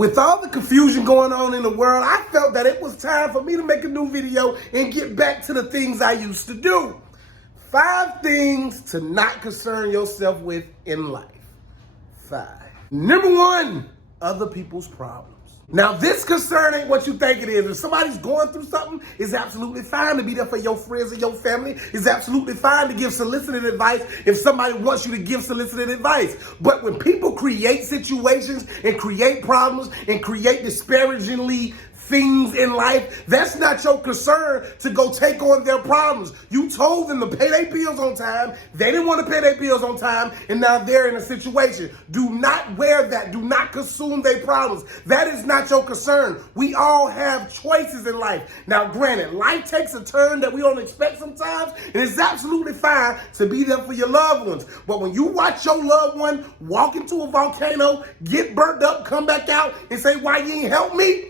With all the confusion going on in the world, I felt that it was time for me to make a new video and get back to the things I used to do. 5 things to not concern yourself with in life. 5. Number 1, other people's problems. Now, this concern ain't what you think it is. If somebody's going through something, it's absolutely fine to be there for your friends and your family. It's absolutely fine to give solicited advice if somebody wants you to give solicited advice. But when people create situations and create problems and create disparagingly things in life, that's not your concern to go take on their problems. You told them to pay their bills on time. They didn't want to pay their bills on time, and now they're in a situation. Do not wear that. Do not consume their problems. That is not your concern. We all have choices in life. Now, granted, life takes a turn that we don't expect sometimes, and it's absolutely fine to be there for your loved ones. But when you watch your loved one walk into a volcano, get burnt up, come back out, and say, "Why you ain't help me?"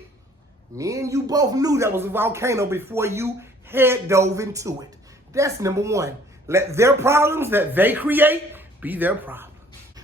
Me and you both knew that was a volcano before you head dove into it. That's number 1. Let their problems that they create be their problems.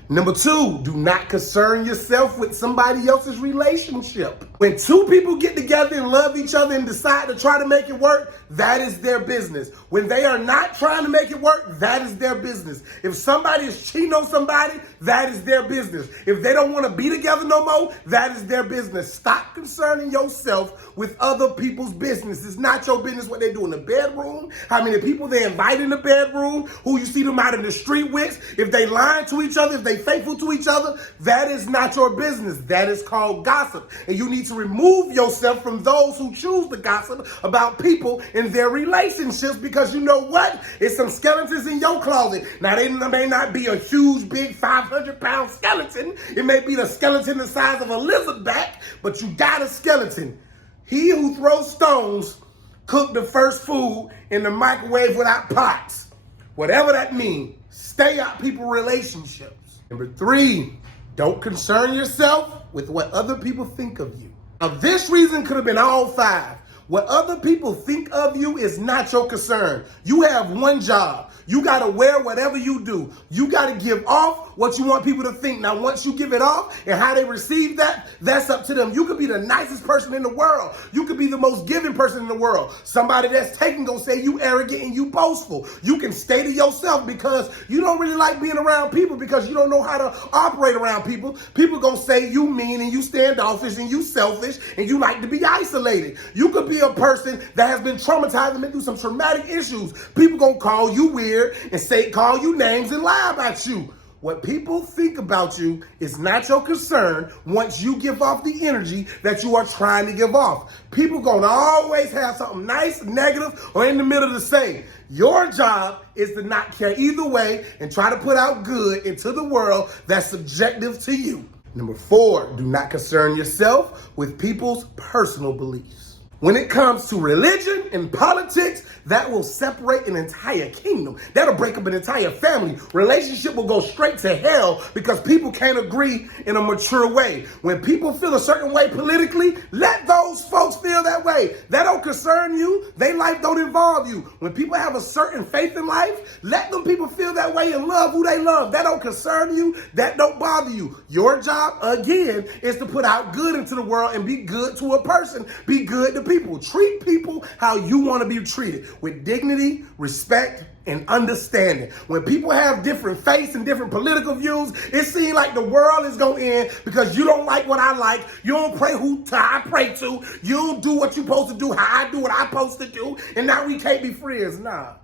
Number 2, do not concern yourself with somebody else's relationship. When 2 people get together and love each other and decide to try to make it work, that is their business. When they are not trying to make it work, that is their business. If somebody is cheating on somebody, that is their business. If they don't want to be together no more, that is their business. Stop concerning yourself with other people's business. It's not your business what they do in the bedroom, how many people they invite in the bedroom, who you see them out in the street with, if they lying to each other, if they faithful to each other. That is not your business. That is called gossip. And you need to remove yourself from those who choose to gossip about people in their relationships, because you know what? It's some skeletons in your closet. Now, they may not be a huge, big 500-pound skeleton. It may be the skeleton the size of a lizard back, but you got a skeleton. He who throws stones cooked the first food in the microwave without pots. Whatever that means, stay out people's relationships. Number 3, don't concern yourself with what other people think of you. Now, this reason could have been all 5. What other people think of you is not your concern. You have one job. You got to wear whatever you do. You got to give off what you want people to think. Now, once you give it off and how they receive that, that's up to them. You could be the nicest person in the world. You could be the most giving person in the world. Somebody that's taking gonna say you arrogant and you boastful. You can stay to yourself because you don't really like being around people because you don't know how to operate around people. People gonna say you mean and you standoffish and you selfish and you like to be isolated. You could be a person that has been traumatized and been through some traumatic issues. People gonna call you weird and call you names and lie about you. What people think about you is not your concern once you give off the energy that you are trying to give off. People gonna always have something nice, negative, or in the middle to say. Your job is to not care either way and try to put out good into the world that's subjective to you. Number 4, do not concern yourself with people's personal beliefs. When it comes to religion and politics, that will separate an entire kingdom. That'll break up an entire family. Relationship will go straight to hell because people can't agree in a mature way. When people feel a certain way politically, let those folks feel that way. That don't concern you. Their life don't involve you. When people have a certain faith in life, let them people feel that way and love who they love. That don't concern you. That don't bother you. Your job, again, is to put out good into the world and be good to a person. Be good to people. Treat people how you want to be treated, with dignity, respect, and understanding. When people have different faiths and different political views, it seems like the world is going to end because you don't like what I like. You don't pray who I pray to. You don't do what you're supposed to do, how I do what I'm supposed to do, and now we can't be friends. Nah.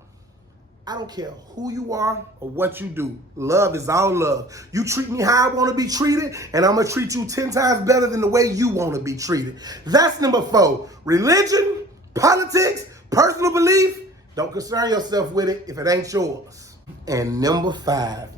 I don't care who you are or what you do. Love is all love. You treat me how I want to be treated, and I'm going to treat you 10 times better than the way you want to be treated. That's number 4. Religion, politics, personal belief, don't concern yourself with it if it ain't yours. And number 5,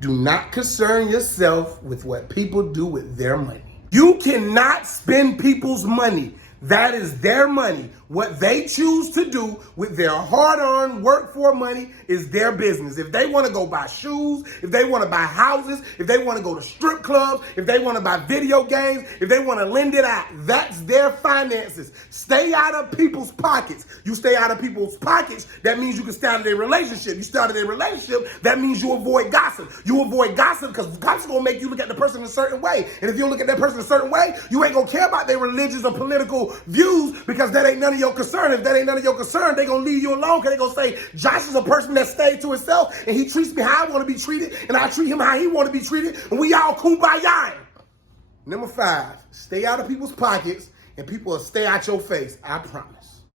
do not concern yourself with what people do with their money. You cannot spend people's money. That is their money. What they choose to do with their hard-earned, work-for money is their business. If they want to go buy shoes, if they want to buy houses, if they want to go to strip clubs, if they want to buy video games, if they want to lend it out, that's their finances. Stay out of people's pockets. You stay out of people's pockets, that means you can stay out of their relationship. You stay out of their relationship, that means you avoid gossip. You avoid gossip because gossip's going to make you look at the person a certain way. And if you look at that person a certain way, you ain't going to care about their religious or political views because that ain't none of your concern. If that ain't none of your concern, they gonna leave you alone because they gonna say, Josh is a person that stayed to himself and he treats me how I want to be treated and I treat him how he want to be treated and we all kumbaya. Number 5, stay out of people's pockets and people will stay out your face. I promise.